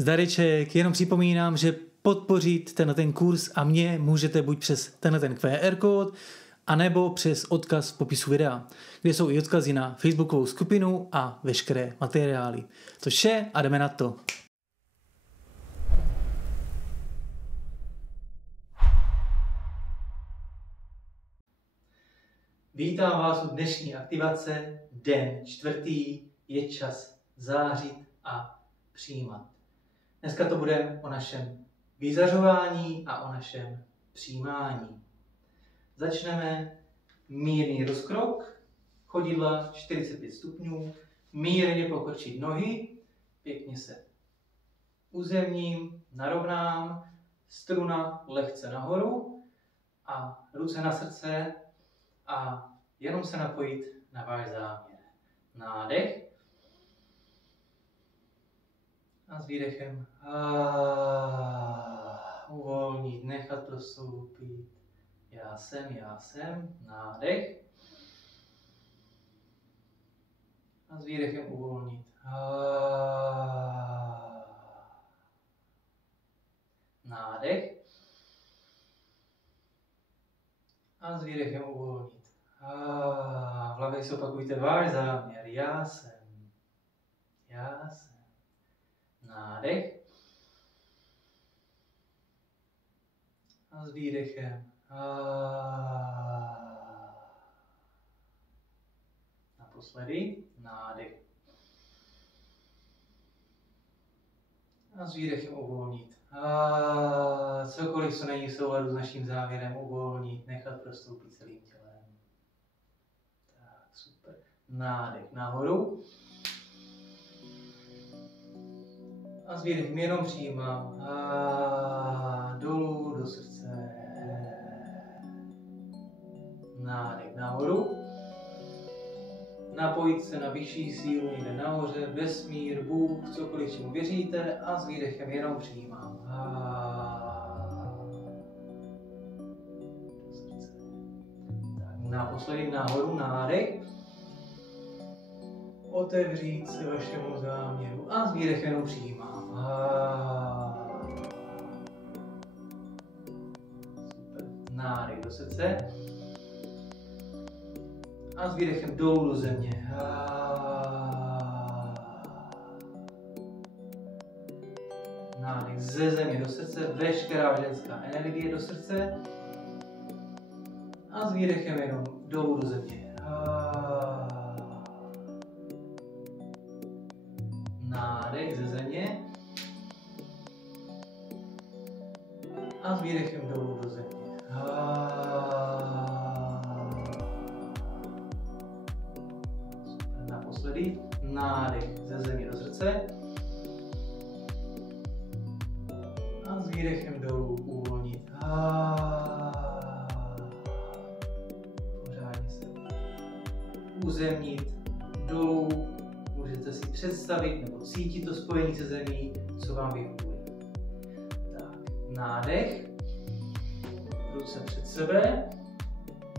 Zdareček, jenom připomínám, že podpořit ten kurz a mě můžete buď přes ten QR kód, anebo přes odkaz v popisu videa, kde jsou i odkazy na facebookovou skupinu a veškeré materiály. To vše a jdeme na to. Vítám vás u dnešní aktivace, den 4. je čas zářit a přijímat. Dneska to bude o našem vyzařování a o našem přijímání. Začneme mírný rozkrok, chodidla 45 stupňů, mírně pokrčit nohy, pěkně se uzemním, narovnám, struna lehce nahoru a ruce na srdce a jenom se napojit na váš záměr. Nádech a s výdechem uvolnit, nechat prostoupit. Já jsem, nádech a s výdechem uvolnit. Nádech a s výdechem uvolnit. V hlavě si opakujte váš záměr. Já jsem. Nádech a s výdechem. Naposledy nádech a s výdechem uvolnit. Cokoliv, co není v souladu s naším záměrem, uvolnit, nechat prostoupit celým tělem. Tak, super. Nádech nahoru. A s výdechem jenom přijímám. Dolů do srdce. Nádech nahoru. Napojit se na vyšší sílu někde nahoře, vesmír, Bůh, cokoliv, čemu věříte, a s výdechem jenom přijímám. Do srdce. Tak, naposledy nahoru, nádech. Otevřít se vašemu záměru a s výdechem jenom přijímám. Super. Nádech do srdce. A s výdechem dolů do země. Nádech ze země do srdce, veškerá ženská energie do srdce. A s výdechem jenom dolů do země. Nádech ze země. A s výdechem dolů do země. Naposledy nádech ze země do srdce. A s výdechem dolů uvolnit. Pořádně se uzemnit dolů. Můžete si představit nebo cítit to spojení se zemí, co vám vyhovuje. Tak, nádech, ruce před sebe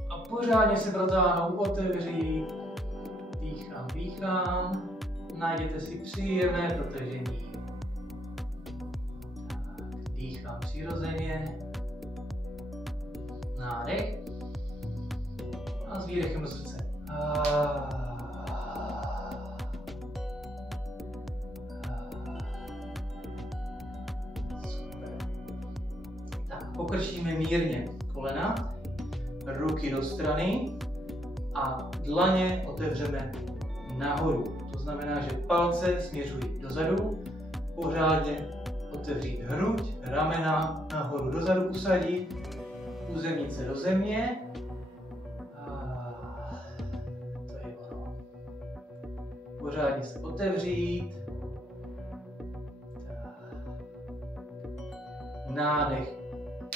a pořádně se protáhnout, otevřít, dýchám, najděte si příjemné protažení. Tak, dýchám přirozeně, nádech a s výdechem do srdce. Pokrčíme mírně kolena, ruky do strany a dlaně otevřeme nahoru. To znamená, že palce směřují dozadu, pořádně otevřít hruď, ramena nahoru dozadu usadit, uzemnit se do země. To je ono. Pořádně se otevřít. Nádech.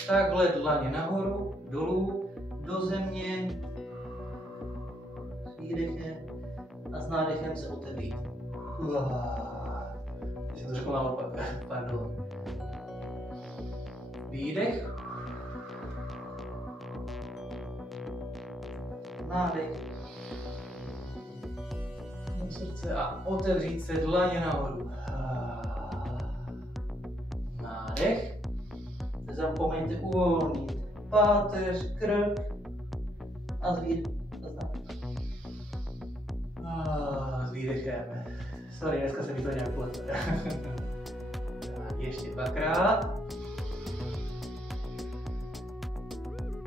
Takhle dlaně nahoru, dolů, do země, s výdechem a s nádechem se otevřít. Takže to řekl naopak, pardon. Výdech, nádech, do srdce a otevřít se dlaně nahoru. nádech. Nezapomeňte uvolnit páteř, krk a s výdechem. Sorry, dneska se mi to nějak plete. Ještě dvakrát.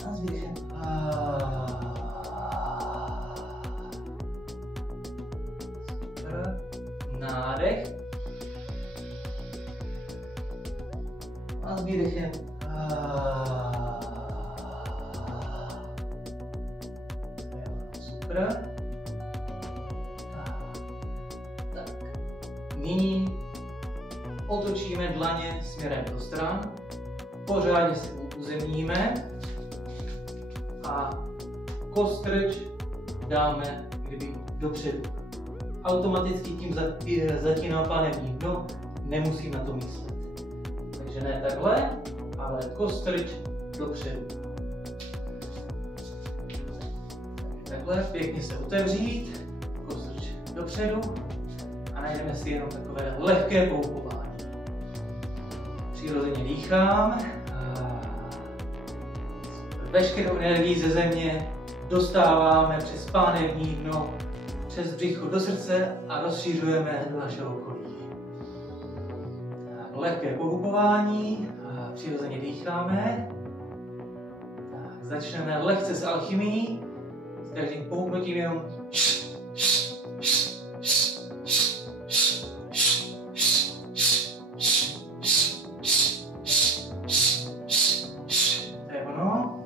A s výdechem. Super. Nádech. A s výdechem. Super. Tak. Nyní otočíme dlaně směrem do stran. Pořádně se uzemníme a kostrč dáme kdyby dopředu. Automaticky tím zatínám pánevní dno, nemusím na to myslet. Takže ne takhle, ale kostrč dopředu. Takhle pěkně se otevřít, kostrč dopředu a najdeme si jenom takové lehké poukování. Přirozeně dýchám. Veškerou energii ze země dostáváme přes pánevní dno, přes břicho do srdce a rozšiřujeme do našeho okolí. Tak, lehké pohupování, přirozeně dýcháme. Tak, začneme lehce s alchymií, s každým pohubnutím jenom to je ono.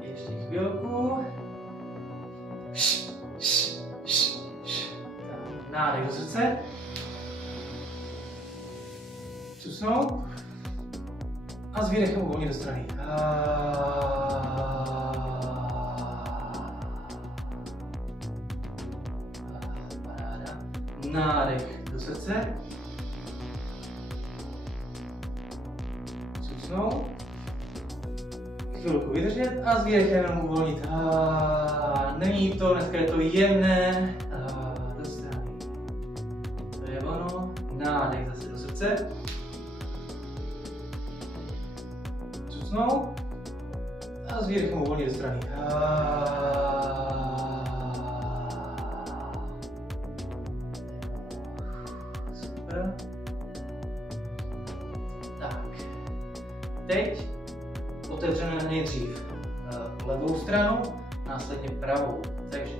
Ještě chvilku. Nádech do srdce. Cusnout. A s výdechem uvolnit do strany. Paráda. Nádech do srdce. Cusnout. Chvilku vydržet a s výdechem jenom uvolnit. Není to, dneska je to jemné. Do strany. To je ono. Nádech zase do srdce. Cusnout. A s výdechem uvolnit do strany. Super. Tak. Teď otevřeme nejdřív levou stranu, následně pravou. Takže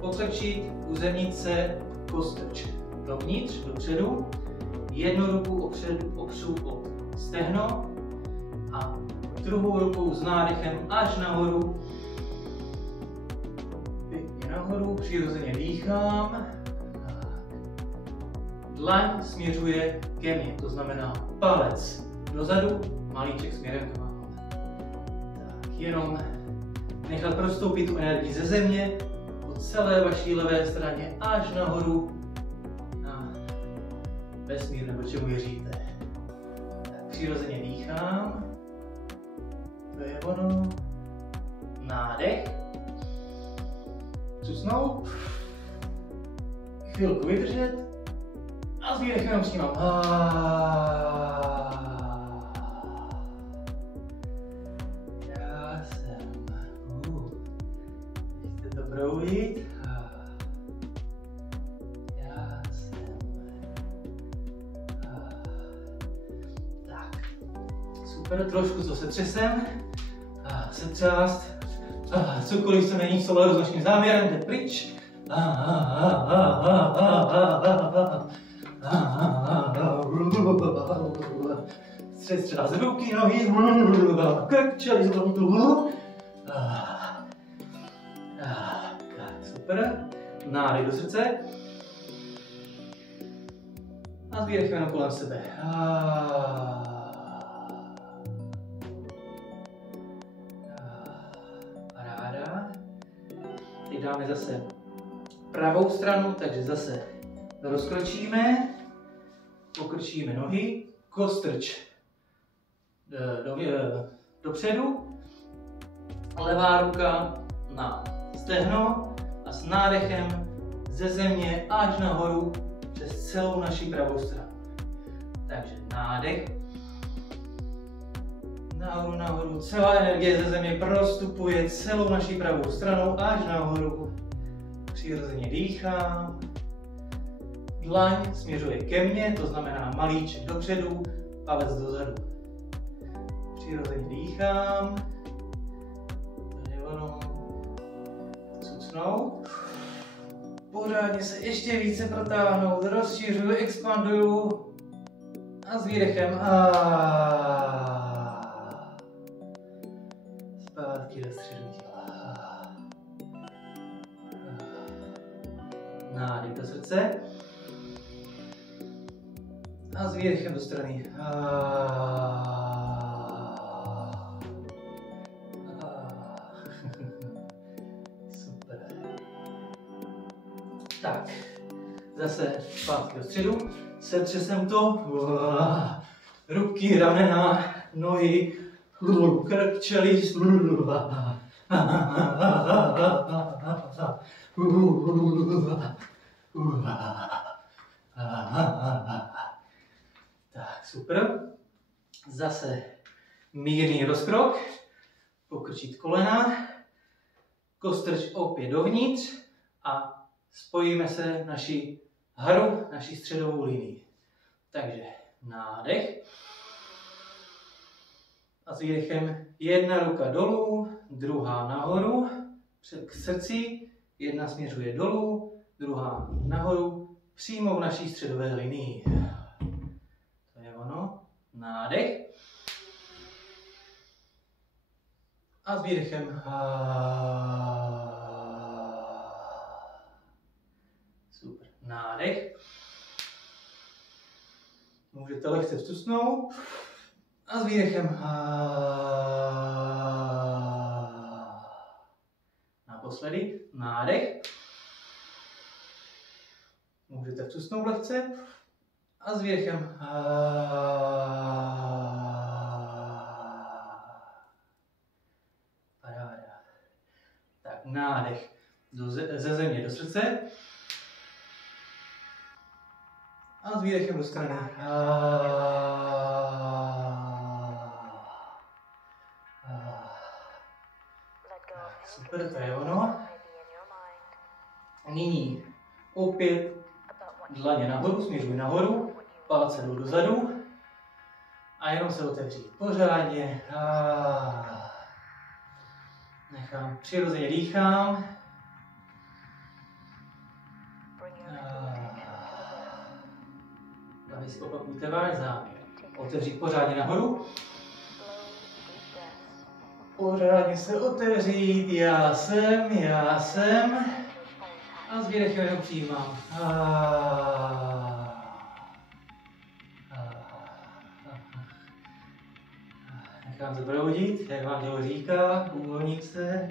pokrčit, uzemnit se, kostrč dovnitř, dopředu, jednu ruku opřu o stehno a druhou rukou s nádechem až nahoru. Pěkně nahoru, přirozeně dýchám. Dlaň směřuje ke mně, to znamená palec dozadu, malíček směrem k vám. Jenom nechat prostoupit tu energii ze země po celé vaší levé straně až nahoru na vesmír, nebo čemu věříte. Tak přirozeně dýchám. To je ono. Nádech. Cusnout. Chvilku vydržet. A s výdechem jenom přijímám. Proudit. Já jsem. Tak. Super, trošku to setřesem. Setřást. Cokoliv, co není v souladu s naším záměrem, jde pryč. Setřást ruky, nohy. Krk, čelist. Super. Nádech do srdce. A s výdechem jenom kolem sebe. Paráda. Teď dáme zase pravou stranu, takže zase rozkročíme. Pokrčíme nohy. Kostrč dopředu. Levá ruka na stehno. A s nádechem ze země až nahoru přes celou naši pravou stranu. Takže nádech, Nahoru, nahoru. Celá energie ze země prostupuje celou naší pravou stranou až nahoru. Přirozeně dýchám. Dlaň směřuje ke mně, to znamená malíček dopředu, palec dozadu. Přirozeně dýchám. Tady ono. Cucnout. Pořádně se ještě více protáhnout, rozšiřuju, expanduju. A s výdechem. Zpátky do středu těla. Nádech do srdce. A s výdechem do strany. Super. Tak, zase zpátky do středu. Setřesem to. Ruky, ramena, nohy, krk, čelist. Tak, super. Zase mírný rozkrok. Pokrčit kolena. Kostrč opět dovnitř a spojíme se naši haru, naši středovou linii. Takže nádech. A s výdechem jedna ruka dolů, druhá nahoru, k srdci, jedna směřuje dolů, druhá nahoru, přímo v naší středové linii. To je ono. Nádech. A s výdechem. Super. Nádech. Můžete lehce vstusnout. A s výdechem. Naposledy. Nádech. Můžete vstusnout lehce. A s výdechem. Paráda. Tak nádech ze země do srdce. A s výdechem do strany. Super, to je ono. Nyní opět dlaně nahoru, směřuji nahoru, palce jdou dozadu a jenom se otevřít pořádně. Nechám, přirozeně dýchám. Tady si opakujte váš záměr. Otevřít pořádně nahoru. Pořádně se otevřít. Já jsem. A s výdechem jenom přijímám. Nechám se proudit, jak vám tělo říká, uvolnit se.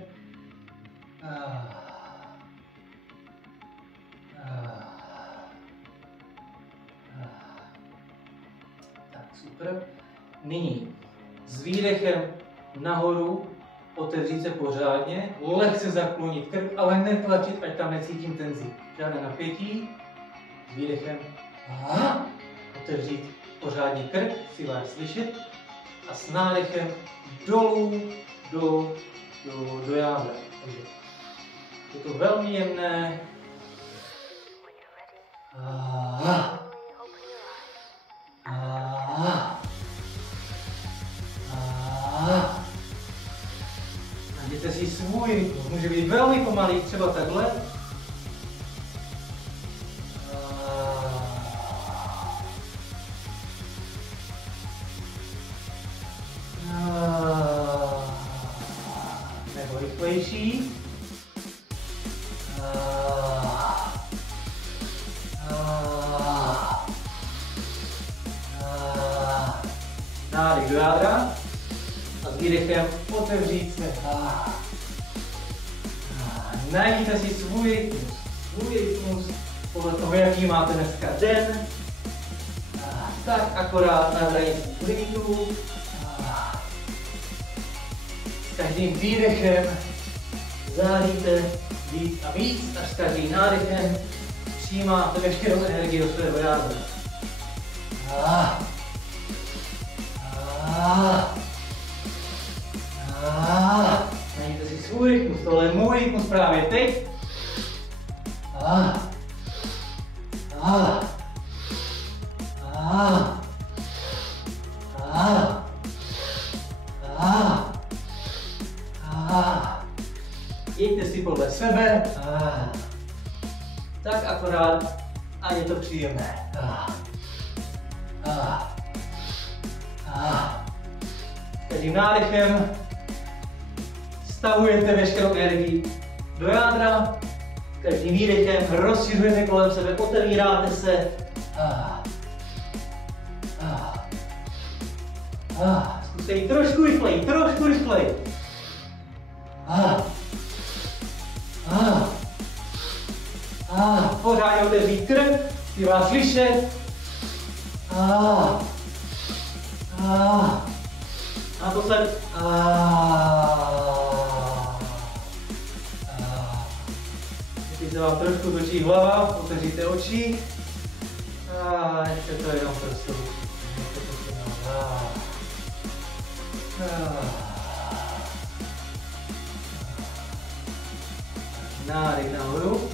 Tak, super. Nyní s výdechem nahoru otevřít se pořádně, lehce zaklonit krk, ale netlačit, ať tam necítím tenzi. Žádné napětí. S výdechem otevřít pořádně krk, si vás slyšet. A s nádechem dolů, do jádra. Takže je to velmi jemné. Najděte si svůj rytmus, může být velmi pomalý, třeba takhle. Nebo rychlejší. Nádech do jádra a s výdechem otevřít se. Najděte si svůj rytmus podle toho, jaký máte dneska den. Tak akorát na hranici klidu. S každým výdechem záříte víc a víc, až s každým nádechem přijímáte veškerou energii do svého jádra. nádech teď. Jeďte si podle sebe. Tak akorát, a je to příjemné. Každým nádechem stahujete veškerou energii do jádra, každým výdechem rozšiřujete kolem sebe, otevíráte se. Zkuste jít trošku rychleji, trošku rychleji. Pořádně otevřít krk, chci vás slyšet. Naposled. Když se vám trošku točí hlava, otevříte oči. Nechte to jenom prostě. Nádech nahoru.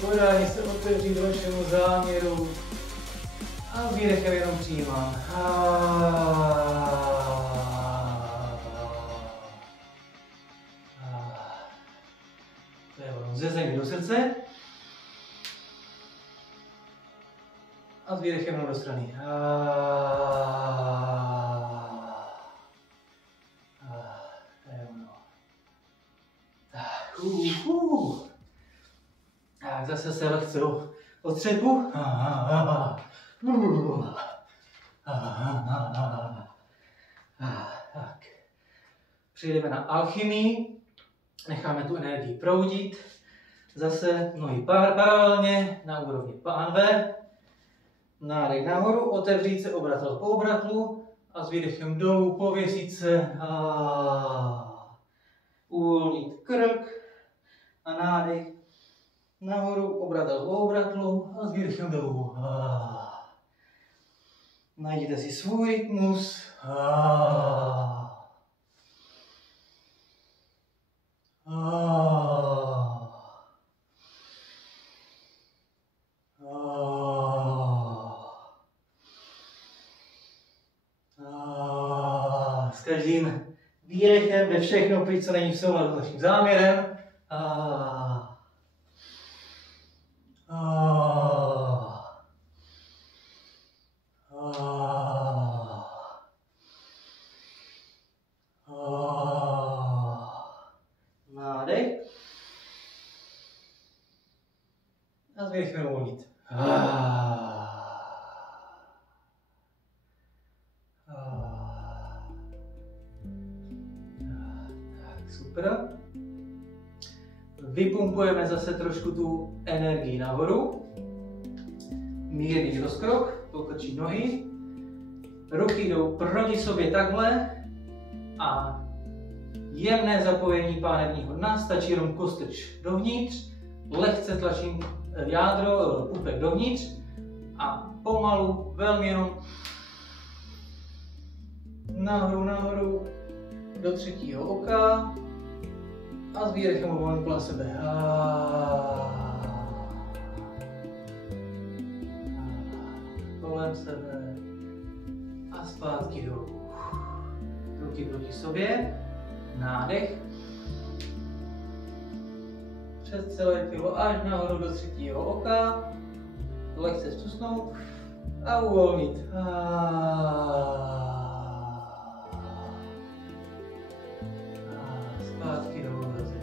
Pořádně se otevřít vašemu záměru. A s výdechem jenom přijímám. To je ono. Ze země do srdce. A s výdechem jenom do strany. To je ono. Tak, zase se lehce otřepu. Tak. Přejdeme na alchymii. Necháme tu energii proudit. Zase nohy paralelně na úrovni pánve. Nádech nahoru, otevřít se obratel po obratlu a s výdechem dolů pověsit se. Uvolnit krk a nádech nahoru, obratel po obratlu a s výdechem dolů. Najděte si svůj rytmus. S každým výdechem jde všechno pryč, co není v souladu s naším záměrem. Nádech. A s výdechem uvolnit. Super. Vypumpujeme zase trošku tu energii nahoru. Mírný rozkrok, pokrčí nohy. Ruky jdou proti sobě takhle. A jemné zapojení pánevního dna, stačí jenom kostrč dovnitř. Lehce tlačím jádro, pupek dovnitř. A pomalu, velmi jenom nahoru, do třetího oka. A s výdechem uvolním kolem sebe. Kolem sebe. A zpátky dolů. Ruky proti sobě. Nádech. Přes celé tělo až nahoru do třetího oka. Lehce stusnout. A uvolnit. Zpátky dolů do země.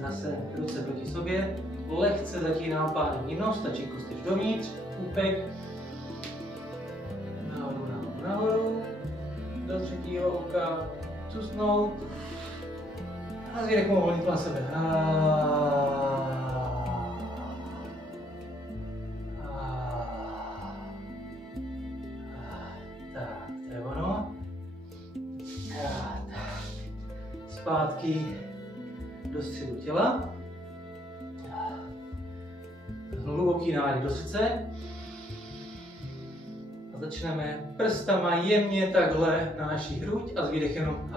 Zase ruce proti sobě. Lehce zatínám pánevní nos, stačí kostrč dovnitř, pupek. Nahoru. Do třetího oka. Tusnout. A s výdechem uvolnit na sebe. Tak, to je ono. Zpátky do středu těla. Hluboký nádech do srdce. A začneme prstama jemně takhle na naši hruď a s výdechem jenom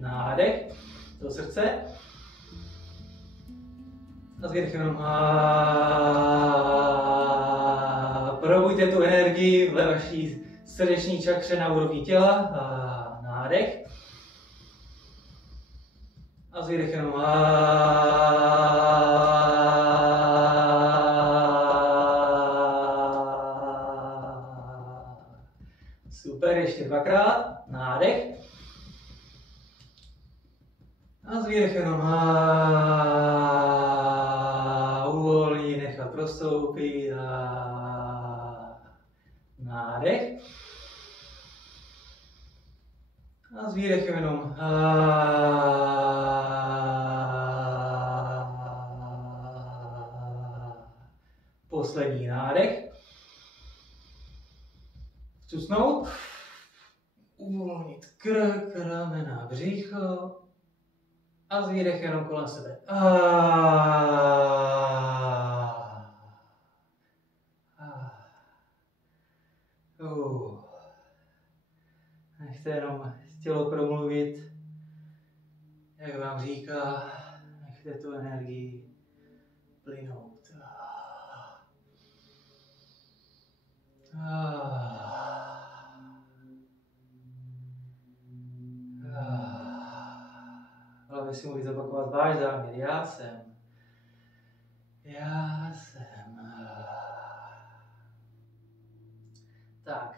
nádech do srdce. A s výdechem jenom probujte tu energii ve vaší srdeční čakře na úrovni těla. Nádech. A s výdechem jenom super, ještě dvakrát. Nádech. A s výdechem jenom uvolní, nechat prostoupit. Nádech. A s výdechem jenom poslední nádech. Vcusnout. Uvolnit krk, ramena, břicho. A s výdechem jenom kolem sebe. Nechte jenom tělo promluvit, jak vám říká, nechte tu energii plynout. Hlavně si můžu zopakovat váš záměr. Já jsem. Tak,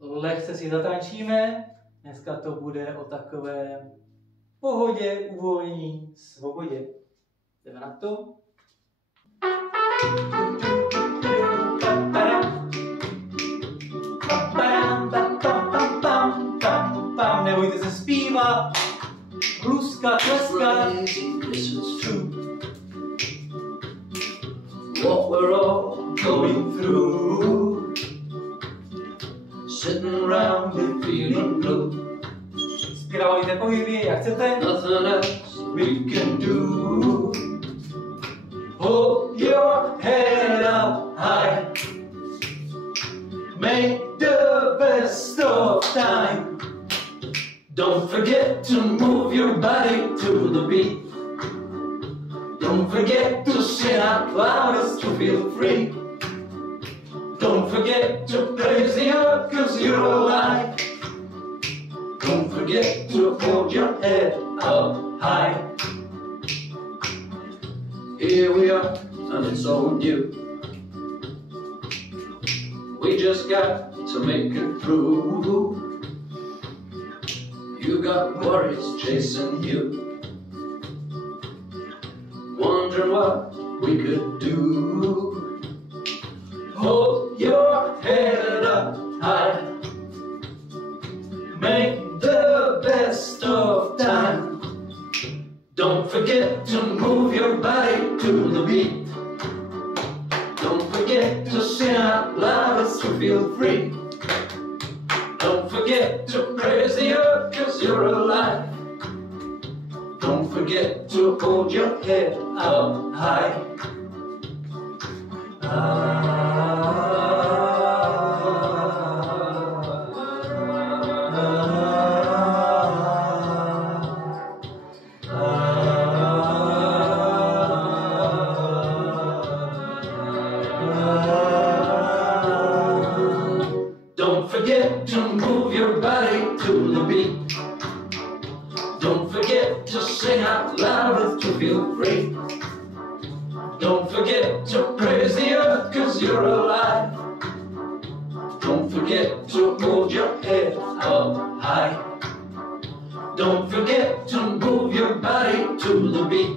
lehce si zatančíme. Dneska to bude o takovém pohodě, uvolnění, svobodě. Jdeme na to. Nebojte se zpívat, luskat, tleskat. What we're all going through, sitting around and feeling blue. Zpívajte pohybě, jak chcete. Nothing else we can do. Hold your head up high. Make the best of time. Don't forget to move your body to the beat. Don't forget to sing out loud to feel free. Don't forget to praise the earth 'cause you're alive. Don't forget to hold your head up high. Here we are, and it's all new. We just got to make it through. You got worries chasing you, wondering what we could do. Hold your head up high. Make the best of time. Don't forget to move your body to the beat. Don't forget to sing out loud to feel free. Don't forget to praise the earth 'cause you're alive. Don't forget to hold your head up high. Don't forget to move your body to the beat. Don't forget to sing out loud to feel free. Don't forget to praise the earth 'cause you're alive. Don't forget to hold your head up high. Don't forget to move your body to the beat.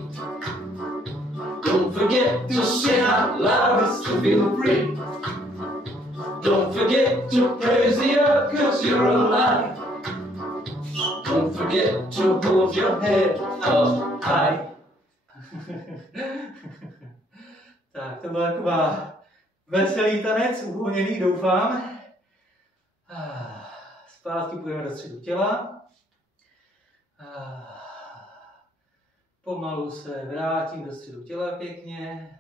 Don't forget to sing out loud to feel free. Don't forget to praise the earth 'cause you're alive. Don't forget to hold your head up high. Tak, to byla taková veselý tanec, uvolněný, doufám. Zpátky půjdeme do středu těla. Pomalu se vrátím do středu těla pěkně.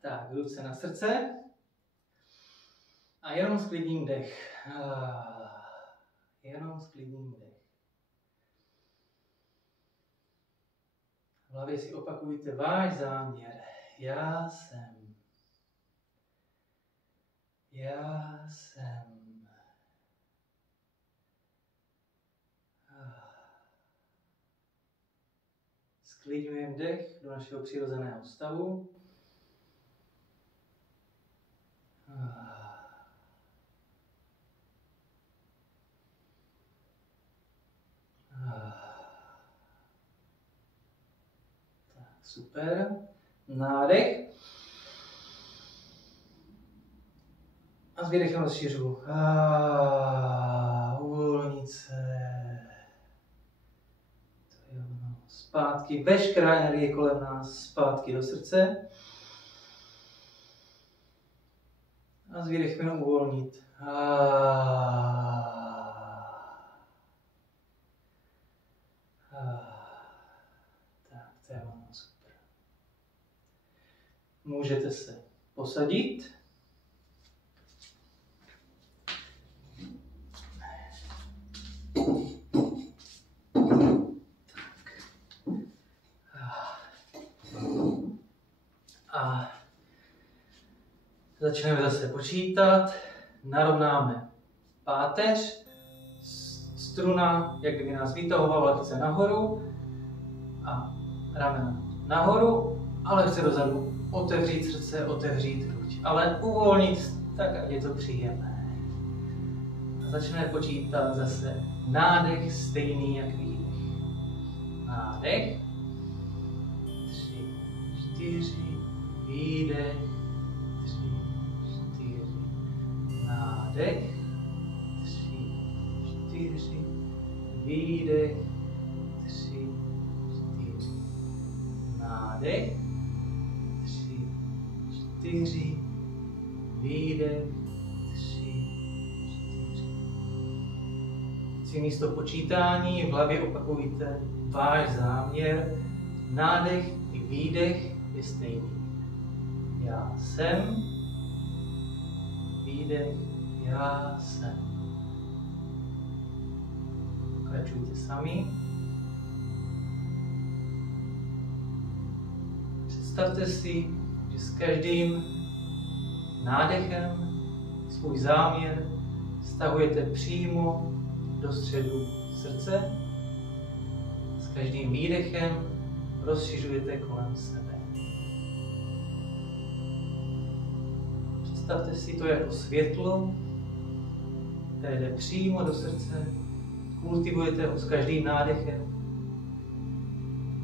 Tak, ruce na srdce. A jenom sklidním dech. Jenom sklidním dech. V hlavě si opakujte váš záměr. Já jsem. Já jsem. Sklidňujeme dech do našeho přirozeného stavu. Tak, super. Nádech. A s výdechem rozšiřu. Uvolnit se. To je ono. Zpátky. Veškerá energie kolem nás. Zpátky do srdce. A s výdechem jenom uvolnit. Tak, to je ono. Super. Můžete se posadit. A začneme zase počítat. Narovnáme páteř. Struna, jak kdyby nás vytahovala lehce nahoru. A ramena nahoru, a lehce dozadu. Otevřít srdce, otevřít hruď. Ale uvolnit tak, ať je to příjemné. A začneme počítat zase nádech stejný jak výdech. Nádech. 3, 4, výdech. 3, 4, nádech. 3, 4, výdech. 3, 4, nádech. 3, 4, výdech. 3, 4. Si místo počítání v hlavě opakujte váš záměr. Nádech i výdech je stejný. Já jsem. Výdech. Já jsem. Pokračujte sami. Představte si, že s každým nádechem svůj záměr stahujete přímo do středu srdce. S každým výdechem rozšiřujete kolem sebe. Představte si to jako světlo, které jde přímo do srdce. Kultivujete ho s každým nádechem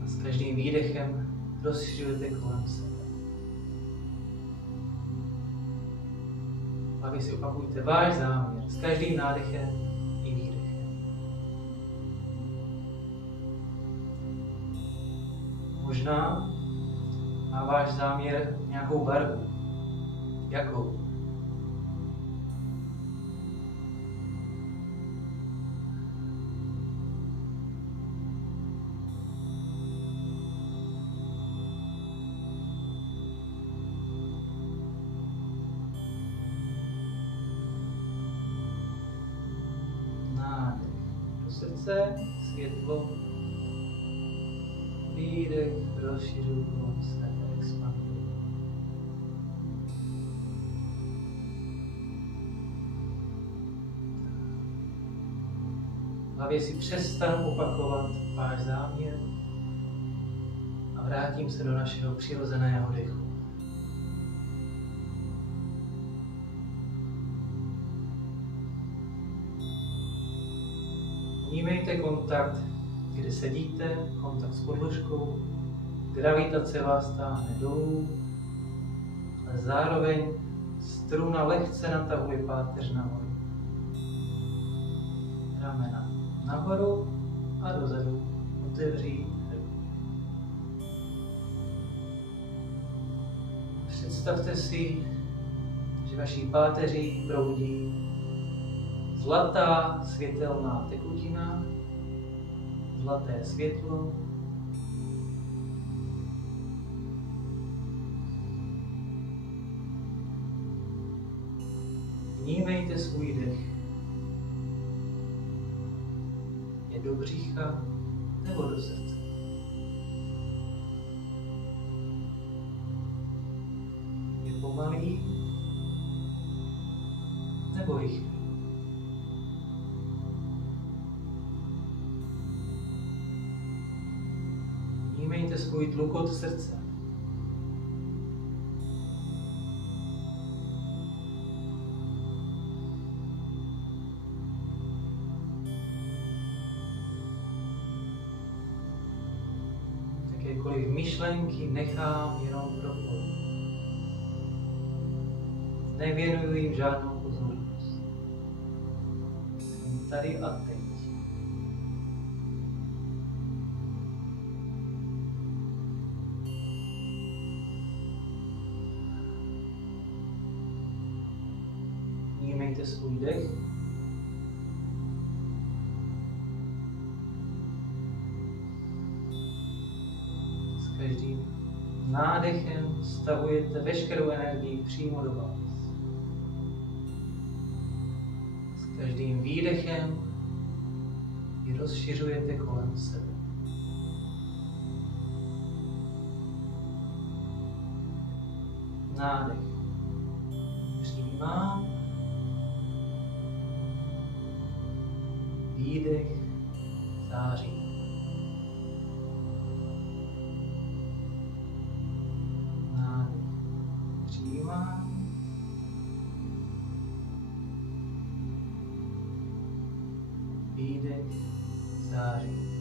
a s každým výdechem rozšiřujete kolem sebe. A vy si opakujte váš záměr s každým nádechem i výdechem. Možná má váš záměr nějakou barvu. Jakou? Srdce, světlo, výdech, rozšiřuj kolem sebe, expanduj. V hlavě si přestanu opakovat váš záměr a vrátím se do našeho přirozeného dechu. Vnímejte kontakt, kde sedíte, kontakt s podložkou, gravitace vás táhne dolů, ale zároveň struna lehce natahuje páteř nahoru. Ramena nahoru a dozadu, otevřít hruď. Představte si, že vaší páteří proudí zlatá světelná tekutina, zlaté světlo. Vnímejte svůj dech. Je do břicha nebo do srdce. Je pomalý nebo rychlý. Vnímejte svůj tlukot srdce. Jakékoliv myšlenky nechám jenom propojit. Nevěnuju jim žádnou pozornost. Jsem tady a teď. Vnímejte svůj dech. S každým nádechem stahujete veškerou energii přímo do vás. S každým výdechem ji rozšiřujete kolem sebe. Nádech. Přijímám. Výdech. Září. Nádech. Přijímám. Výdech. Září.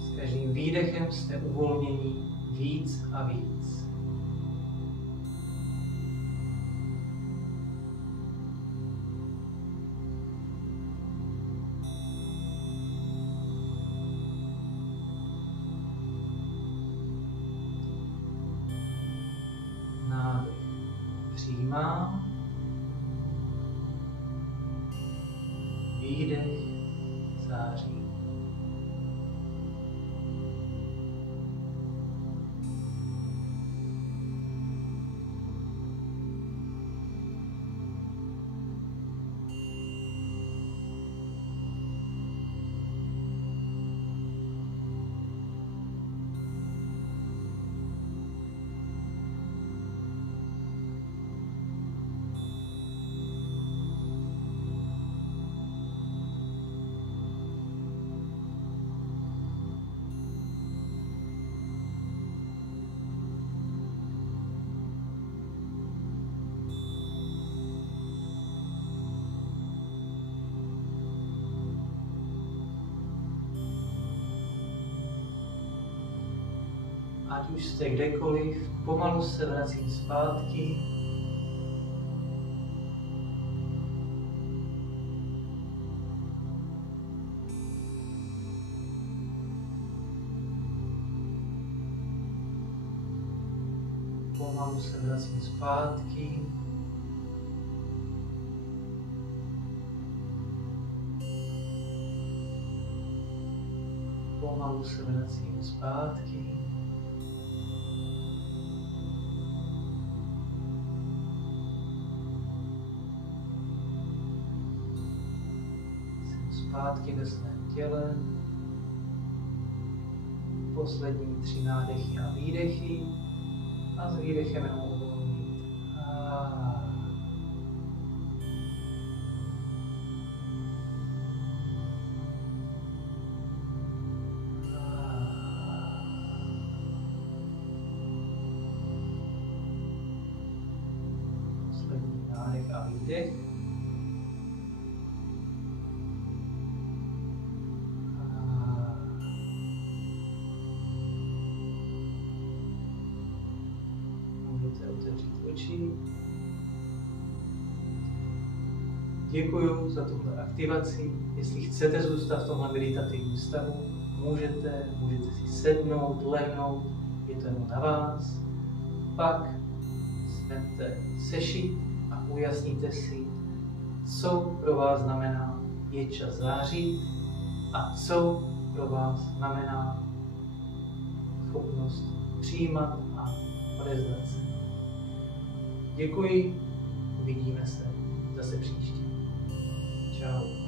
S každým výdechem jste uvolnění víc a víc. Nádech. Přijímám. Výdech. Září. Ať už jste kdekoliv, pomalu se vracím zpátky. Pomalu se vracím zpátky. Pomalu se vracím zpátky. Zpátky ve svém těle. Poslední 3 nádechy a výdechy. A s výdechem jenom uvolnit. Poslední nádech a výdech. Můžete otevřít oči. Děkuji za tuhle aktivaci. Jestli chcete zůstat v tomhle meditativním stavu, můžete si sednout, lehnout, je to jenom na vás. Pak vezměte sešit a ujasníte si, co pro vás znamená je čas zářit a co pro vás znamená schopnost přijímat a odevzdat se. Děkuji, uvidíme se zase příště. Čau.